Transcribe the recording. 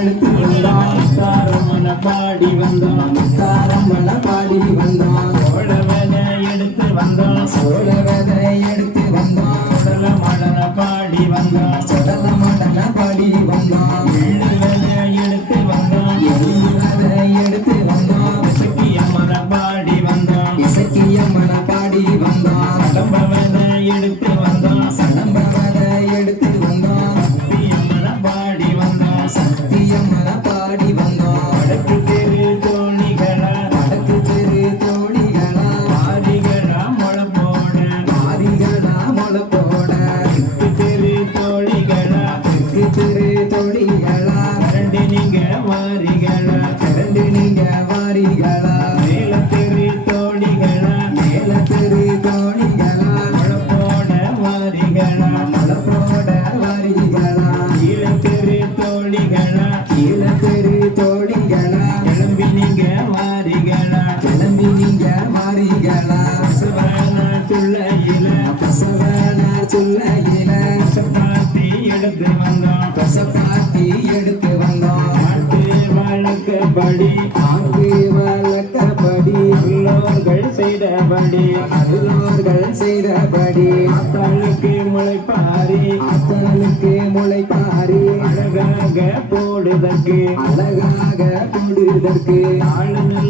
எடுத்து வந்தான் முத்தாரம்மன பாடி வந்தான் முத்தாரம்மன பாடி வந்தான் சோழ வேலை எடுத்து வந்தான் சோழ விதை எடுத்து வந்தான் சுடல மடன பாடி வந்தான் சுடல மடன பாடி வந்தான் எள்ளு வேலை எடுத்து வந்தான் எள்ளு விதை எடுத்து வந்தான் இசக்கியம்மன பாடி வந்தான் இசக்கியம்மன பாடி வந்தான் கடம்ப வேலை எடுத்து வந்தான் சடம்ப விதை எடுத்து வந்தான் சக்தியம்மன பாடி வந்தான் சத்தியம்மன பாடி வந்தான் வடக்கு தெரு தோணிகளா வடக்கு தெரு தோழிகளா ஆதிகளா முளை போட ஆதிகளா முளை போட தெற்கு தெரு தோழிகளா தெற்கு தெரு தோழிகளா இரண்டு நீங்க வாரிகளா திரண்டு நீங்க வாரிகளா மேல தெரு தோழிகளா மேல தெரு தோழிகளா முளை போட வாரிகளா முளை போட வாரிகளா கீழ தெரு தோழிகளா கீழ தெரு தோழிகளா கிளம்பி நீங்க வாரிகளா கிளம்பி நீங்க வாரிகளா சிவனா துள்ளையில பசவன சொல்லையில சப்பாத்தி எடுத்து வந்தோம் பசப்பாத்தி எடுத்து வந்தோம் நாட்டு வழக்கப்படி ஆக்கு வழக்கப்படி நல்லோர்கள் செய்தபடி நல்லோர்கள் செய்தபடி ஆத்தாளுக்கு முளைப்பாரி ஆத்தலுக்கு முளைப்பாரி அழகாக போடுதற்கு அழகாக போடுவதற்கு ஆளு நல்ல